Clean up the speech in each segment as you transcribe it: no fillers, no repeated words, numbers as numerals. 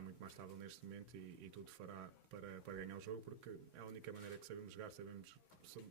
muito mais estável neste momento e tudo fará para ganhar o jogo, porque é a única maneira que sabemos jogar.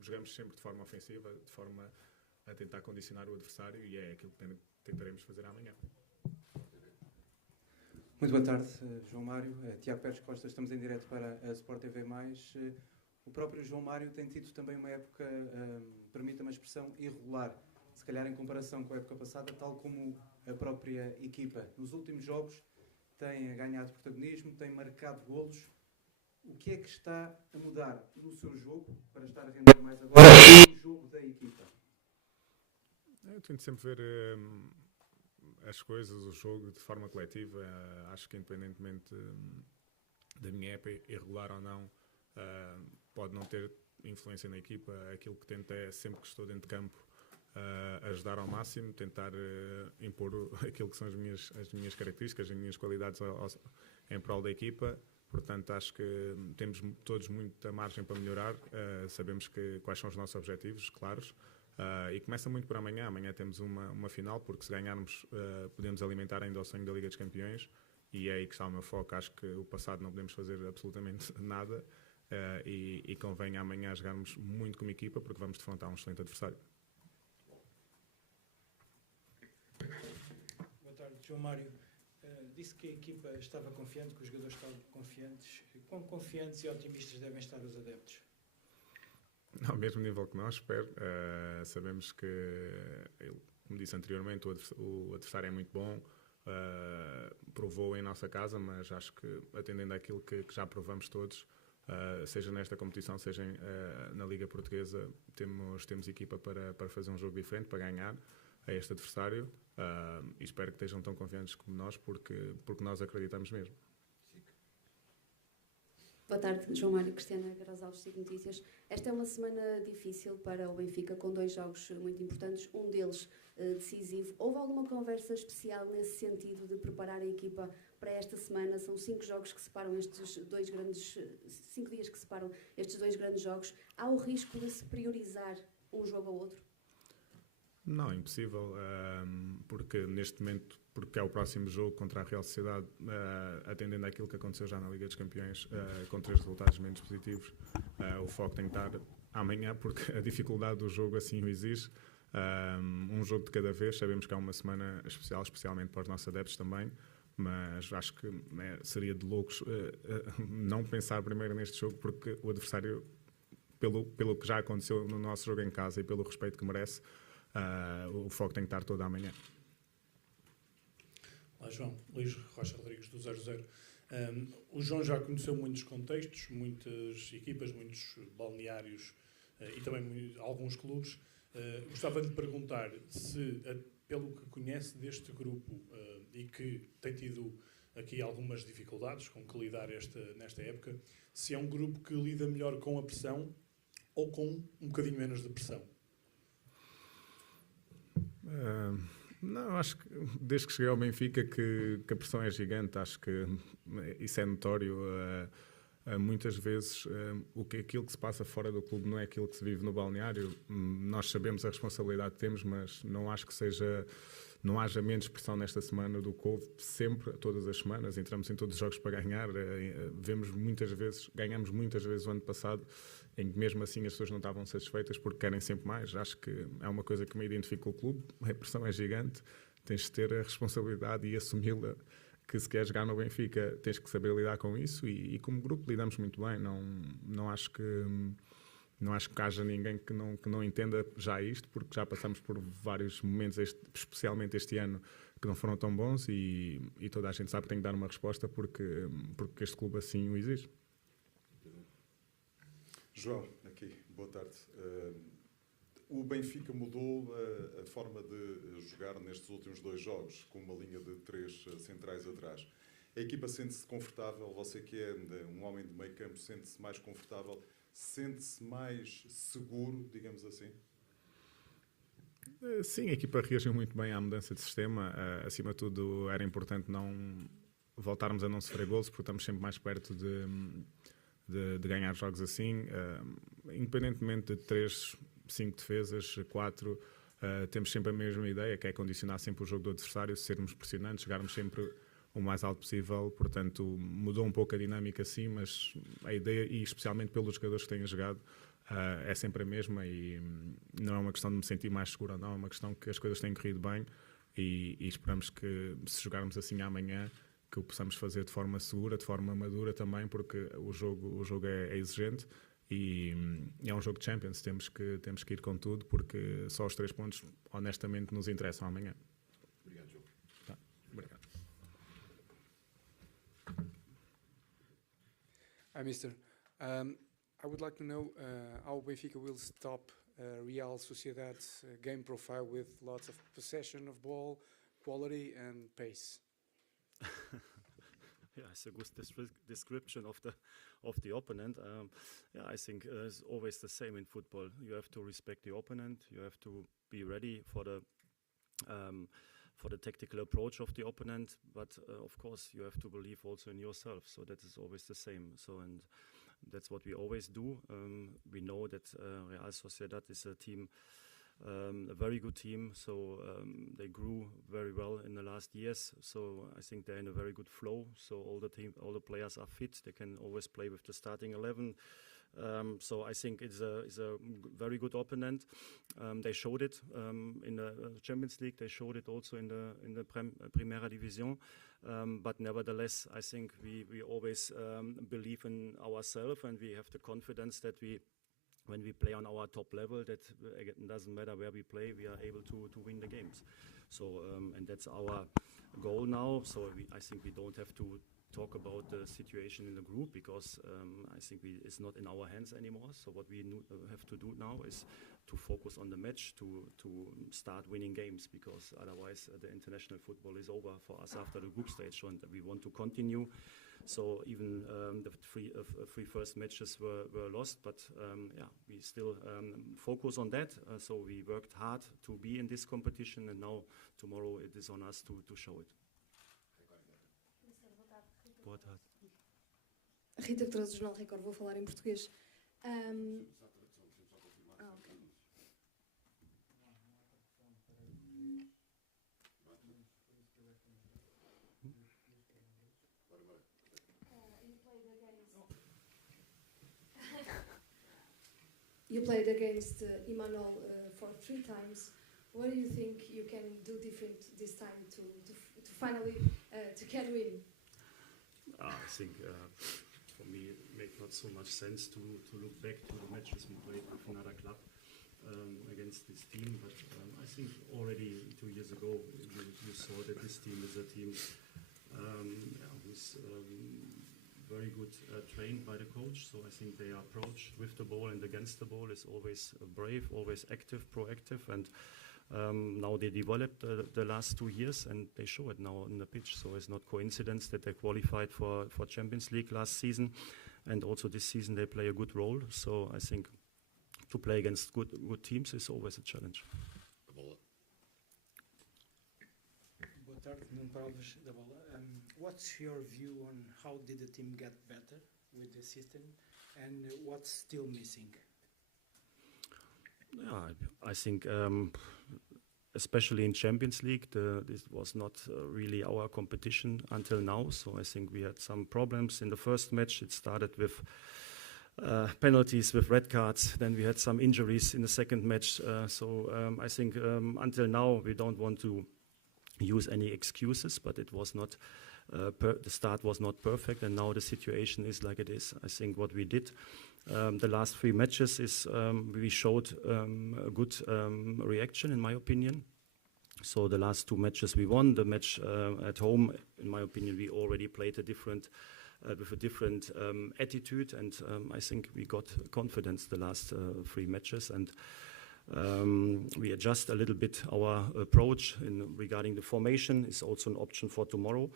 Jogamos sempre de forma ofensiva, de forma a tentar condicionar o adversário, e é aquilo que tentaremos fazer amanhã. Muito boa tarde, João Mário. Tiago Pérez Costa, estamos em direto para a Sport TV+. O próprio João Mário tem tido também uma época, permita-me a expressão, irregular, se calhar em comparação com a época passada, tal como a própria equipa. Nos últimos jogos tem ganhado protagonismo, tem marcado golos. O que é que está a mudar no seu jogo para estar a render mais agora no jogo da equipa? Eu tento sempre ver as coisas, o jogo, de forma coletiva. Acho que independentemente da minha época, irregular ou não, pode não ter influência na equipa. Aquilo que tento é, sempre que estou dentro de campo, ajudar ao máximo, tentar impor aquilo que são as minhas características, as minhas qualidades em prol da equipa. Portanto, acho que temos todos muita margem para melhorar. Sabemos quais são os nossos objetivos, claros. E começa muito por amanhã. Amanhã temos uma final, porque se ganharmos podemos alimentar ainda o sonho da Liga dos Campeões, e é aí que está o meu foco. Acho que o passado não podemos fazer absolutamente nada, e convém amanhã jogarmos muito como equipa, porque vamos defrontar um excelente adversário. Boa tarde, João Mário. Disse que a equipa estava confiante, que os jogadores estavam confiantes. Quão confiantes e otimistas devem estar os adeptos? Ao mesmo nível que nós, espero. Sabemos que, como disse anteriormente, o adversário é muito bom, provou em nossa casa, mas acho que, atendendo àquilo que já provamos todos, seja nesta competição, seja na Liga Portuguesa, temos equipa para fazer um jogo diferente, para ganhar a este adversário, e espero que estejam tão confiantes como nós, porque nós acreditamos mesmo. Boa tarde, João Mário. Cristiana Garazal, SIC Notícias. Esta é uma semana difícil para o Benfica, com 2 jogos muito importantes, um deles decisivo. Houve alguma conversa especial nesse sentido de preparar a equipa para esta semana? São 5 jogos que separam estes 2 grandes... 5 dias que separam estes 2 grandes jogos. Há o risco de se priorizar um jogo ao outro? Não, é impossível, porque neste momento, porque é o próximo jogo contra a Real Sociedade, atendendo àquilo que aconteceu já na Liga dos Campeões, com 3 resultados menos positivos, o foco tem que estar amanhã, porque a dificuldade do jogo assim o exige. Um jogo de cada vez. Sabemos que é uma semana especial, especialmente para os nossos adeptos também, mas acho que seria de loucos não pensar primeiro neste jogo, porque o adversário, pelo que já aconteceu no nosso jogo em casa e pelo respeito que merece, o foco tem que estar todo amanhã. Olá, João. Luís Rocha Rodrigues, do 00. O João já conheceu muitos contextos, muitas equipas, muitos balneários e também alguns clubes. Gostava de lhe perguntar se, pelo que conhece deste grupo e que tem tido aqui algumas dificuldades com que lidar nesta época, se é um grupo que lida melhor com a pressão ou com um bocadinho menos de pressão? Não, acho que desde que cheguei ao Benfica que a pressão é gigante. Acho que isso é notório. Muitas vezes aquilo que se passa fora do clube não é aquilo que se vive no balneário. Nós sabemos a responsabilidade que temos, mas não acho que não haja menos pressão nesta semana do que houve sempre, todas as semanas. Entramos em todos os jogos para ganhar. Ganhamos muitas vezes o ano passado, em que mesmo assim as pessoas não estavam satisfeitas porque querem sempre mais. Acho que é uma coisa que me identifica com o clube. A pressão é gigante, tens de ter a responsabilidade e assumi-la, que se quer jogar no Benfica tens que saber lidar com isso, e como grupo lidamos muito bem. Não acho que haja ninguém que não entenda já isto, porque já passamos por vários momentos, especialmente este ano, que não foram tão bons, e toda a gente sabe que tem que dar uma resposta porque este clube assim o exige. João, aqui, boa tarde. O Benfica mudou a forma de jogar nestes últimos 2 jogos, com uma linha de 3 centrais atrás. A equipa sente-se confortável? Você que é um homem de meio campo, sente-se mais confortável? Sente-se mais seguro, digamos assim? Sim, a equipa reagiu muito bem à mudança de sistema. Acima de tudo, era importante não voltarmos a não sofrer golos, porque estamos sempre mais perto de ganhar jogos assim. Independentemente de 3, 5 defesas, 4, temos sempre a mesma ideia, que é condicionar sempre o jogo do adversário, sermos pressionantes, jogarmos sempre o mais alto possível, portanto mudou um pouco a dinâmica sim, mas a ideia, e especialmente pelos jogadores que têm jogado, é sempre a mesma, e não é uma questão de me sentir mais seguro ou não, é uma questão que as coisas têm corrido bem, e esperamos que, se jogarmos assim amanhã, que o possamos fazer de forma segura, de forma madura também, porque o jogo é exigente, e é um jogo de Champions, temos que ir com tudo, porque só os 3 pontos honestamente nos interessam amanhã. Obrigado, João. Tá, obrigado. Hi, Mister. I would like to know how Benfica will stop Real Sociedad's game profile with lots of possession of ball, quality and pace. Yeah, it's a good description of the opponent. Yeah, I think it's always the same in football. You have to respect the opponent. You have to be ready for the tactical approach of the opponent. But of course, you have to believe also in yourself. So that is always the same. So and that's what we always do. We know that Real Sociedad is a team. A very good team, so they grew very well in the last years. So I think they're in a very good flow. So all the players are fit. They can always play with the starting 11. So I think it's a very good opponent. They showed it in the Champions League. They showed it also in the Primera Division. But nevertheless, I think we always believe in ourselves, and we have the confidence that when we play on our top level, that it doesn't matter where we play, we are able to win the games. So and that's our goal now. So I think we don't have to talk about the situation in the group, because I think it's not in our hands anymore. So what we have to do now is to focus on the match, to start winning games, because otherwise the international football is over for us after the group stage, and we want to continue. So even the three first matches were lost, but yeah, we still focus on that. So we worked hard to be in this competition, and now tomorrow it is on us to show it. Boa tarde. Rita Pedroso, Jornal Record, vou falar em português. Ok. You played against Emmanuel for 3 times. What do you think you can do different this time to finally to get win? I think for me it makes not so much sense to look back to the matches we played with another club against this team. But I think already 2 years ago you saw that this team is a team who's very good trained by the coach. So I think their approach with the ball and against the ball is always brave, always active, proactive, and now they developed the last 2 years, and they show it now on the pitch. So it's not coincidence that they qualified for Champions League last season, and also this season they play a good role. So I think to play against good teams is always a challenge. Boa tarde, Nuno Alves da Bola. What's your view on how did the team get better with the system, and what's still missing? Yeah, I think especially in Champions League, this was not really our competition until now. So I think we had some problems in the first match. It started with penalties, with red cards. Then we had some injuries in the second match. So I think until now we don't want to use any excuses, but it was not the start was not perfect, and now the situation is like it is. I think what we did the last 3 matches is we showed a good reaction, in my opinion. So the last 2 matches we won. The match at home, in my opinion, we already played with a different attitude, and I think we got confidence the last 3 matches, and we adjust a little bit our approach regarding the formation. Is also an option for tomorrow,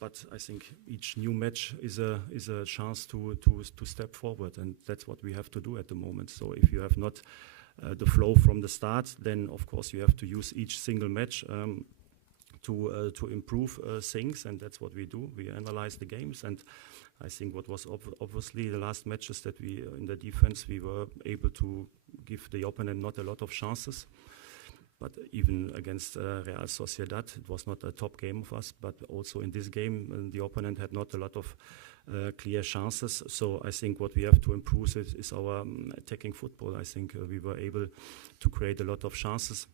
but I think each new match is a chance to step forward, and that's what we have to do at the moment. So if you have not the flow from the start, then of course you have to use each single match to improve things, and that's what we do. We analyze the games, and I think what was obviously the last matches that we in the defense we were able to give the opponent not a lot of chances. But even against Real Sociedad, it was not a top game of us. But also in this game, the opponent had not a lot of clear chances. So I think what we have to improve is our attacking football. I think we were able to create a lot of chances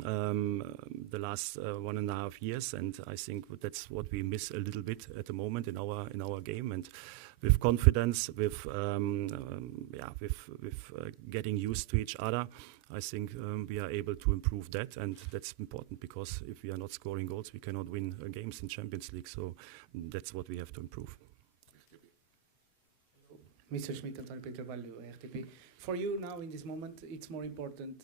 the last 1.5 years, and I think that's what we miss a little bit at the moment in our game. And with confidence, with getting used to each other, I think we are able to improve that, and that's important because if we are not scoring goals, we cannot win games in Champions League. So that's what we have to improve. Mr. Schmidt, António Pedro Carvalho, RTP. For you now, in this moment, it's more important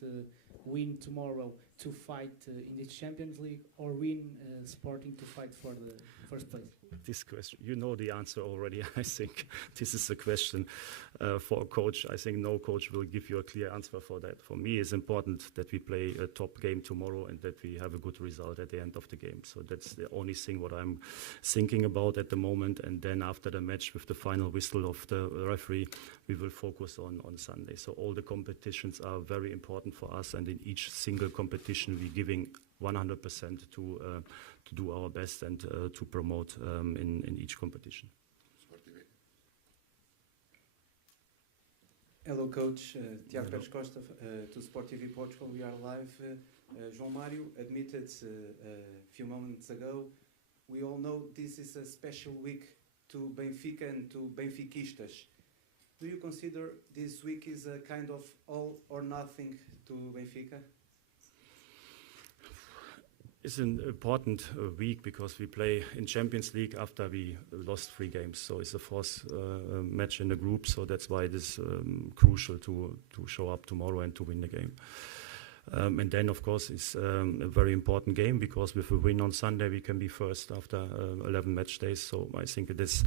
win tomorrow to fight in the Champions League, or win Sporting to fight for the first place? This question, you know the answer already. I think this is a question for a coach. I think no coach will give you a clear answer for that. For me, it's important that we play a top game tomorrow and that we have a good result at the end of the game. So that's the only thing what I'm thinking about at the moment. And then after the match, with the final whistle of the referee, we will focus on Sunday. So all the competitions are very important for us, and in each single competition we're giving 100% to do our best and to promote in each competition. Hello, Coach. Tiago Pérez Costa to Sport TV Portugal. We are live. João Mário admitted a few moments ago, we all know this is a special week to Benfica and to Benfiquistas. Do you consider this week is a kind of all or nothing to Benfica? It's an important week because we play in Champions League after we lost 3 games. So it's the fourth match in the group. So that's why it is crucial to show up tomorrow and to win the game. And then, of course, it's a very important game because with a win on Sunday, we can be first after 11 match days. So I think it is.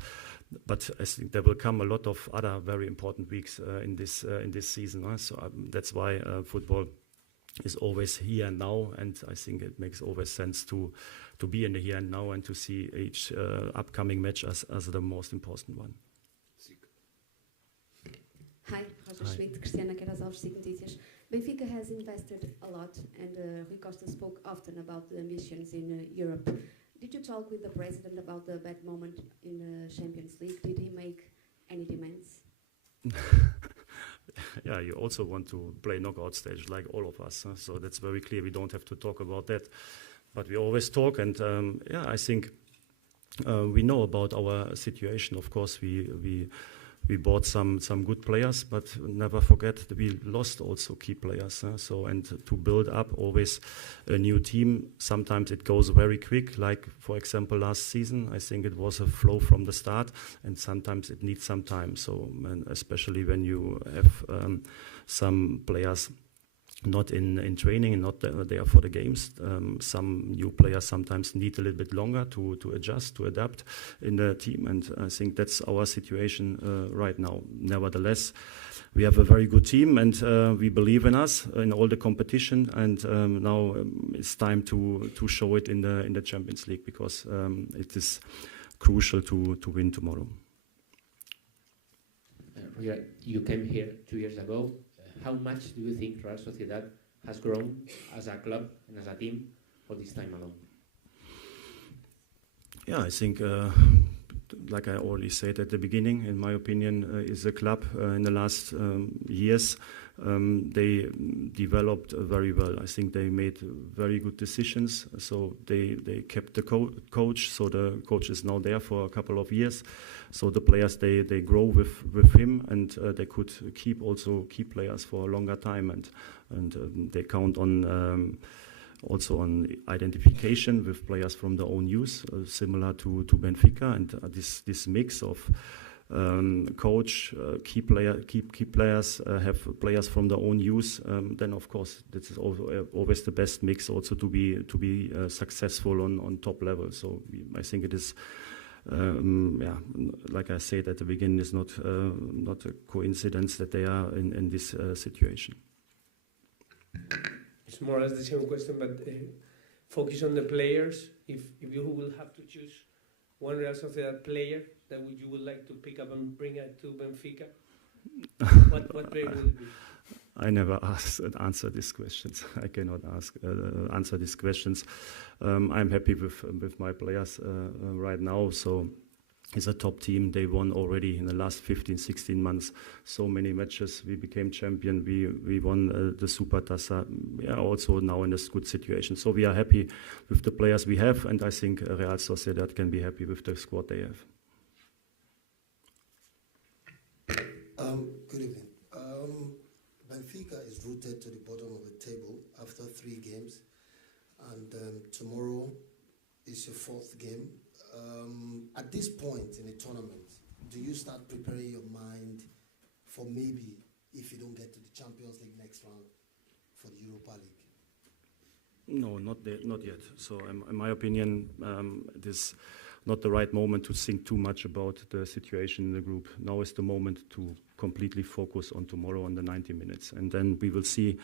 But I think there will come a lot of other very important weeks in this season. So that's why football is always here and now, and I think it makes always sense to be in the here and now and to see each upcoming match as the most important one. Hi, Roger Schmidt, Cristiana Queiroz Alves, SIC Notícias. Benfica has invested a lot, and Rui Costa spoke often about the ambitions in Europe. Did you talk with the president about the bad moment in the Champions League? Did he make any demands? Yeah, you also want to play knockout stage like all of us. So that's very clear. We don't have to talk about that. But we always talk. And I think we know about our situation. Of course, we bought some good players, but never forget that we lost also key players. And to build up always a new team, sometimes it goes very quick. Like, for example, last season, I think it was a flow from the start, and sometimes it needs some time. So, and especially when you have some players not in training and not there for the games. Some new players sometimes need a little bit longer to adjust, to adapt in the team, and I think that's our situation right now. Nevertheless, we have a very good team, and we believe in us in all the competition, and now it's time to show it in the Champions League because it is crucial to win tomorrow. You came here 2 years ago. How much do you think Real Sociedad has grown as a club and as a team for this time alone? Yeah, I think, like I already said at the beginning, in my opinion, is a club in the last years. They developed very well. I think they made very good decisions. So they kept the coach. So the coach is now there for a couple of years. So the players, they grow with him, and they could keep players for a longer time. And they count on also on identification with players from their own youth, similar to Benfica. And this mix of coach, key players, have players from their own youth. Then of course this is always the best mix also to be successful on top level. So I think it is. Like I said at the beginning, it's not a coincidence that they are in this situation. It's more or less the same question, but focus on the players. If you will have to choose one Real Sociedad player that you would like to pick up and bring it to Benfica, what player would it be? I never answer these questions. I cannot answer these questions. I'm happy with my players right now. So it's a top team. They won already in the last 15, 16 months so many matches. We became champion. We won the Supertassa. We are also now in a good situation. So we are happy with the players we have, and I think Real Sociedad can be happy with the squad they have. Good evening. Benfica is rooted to the bottom of the table after 3 games, and tomorrow is your 4th game. At this point in the tournament, do you start preparing your mind for maybe, if you don't get to the Champions League next round, for the Europa League? No, not yet. So in my opinion, it is not the right moment to think too much about the situation in the group. Now is the moment to completely focus on tomorrow, on the 90 minutes. And then we will see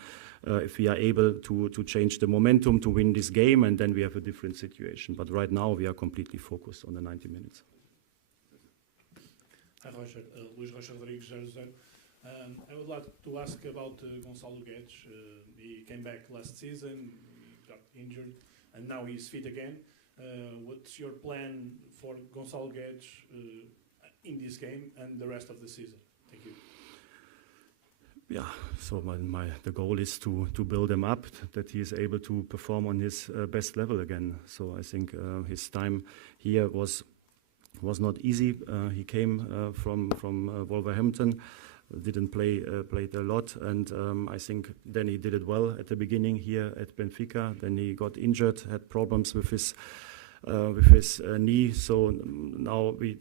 if we are able to change the momentum to win this game, and then we have a different situation. But right now we are completely focused on the 90 minutes. Hi, Roger. Luís Rocha Rodrigues, 00. I would like to ask about Gonçalo Guedes. He came back last season, got injured, and now he's fit again. What's your plan for Gonçalo Guedes in this game and the rest of the season? Thank you. Yeah, so the goal is to build him up, that he is able to perform on his best level again. So I think his time here was not easy. He came from Wolverhampton, didn't played a lot, and I think then he did it well at the beginning here at Benfica. Then he got injured, had problems with his knee. So now we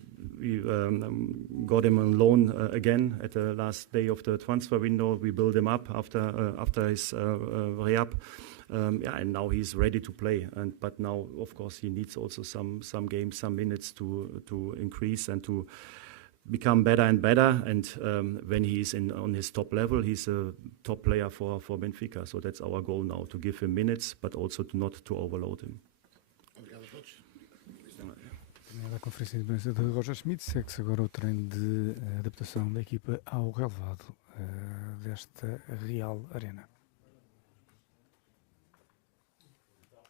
got him on loan again at the last day of the transfer window. We built him up after his rehab. And now he's ready to play. But now, of course, he needs also some games, some minutes to increase and to become better and better. And when he's on his top level, he's a top player for Benfica. So that's our goal now, to give him minutes, but also not to overload him. Da conferência de imprensa de Roger Schmidt, segue-se agora o treino de adaptação da equipa ao relevado desta Real Arena.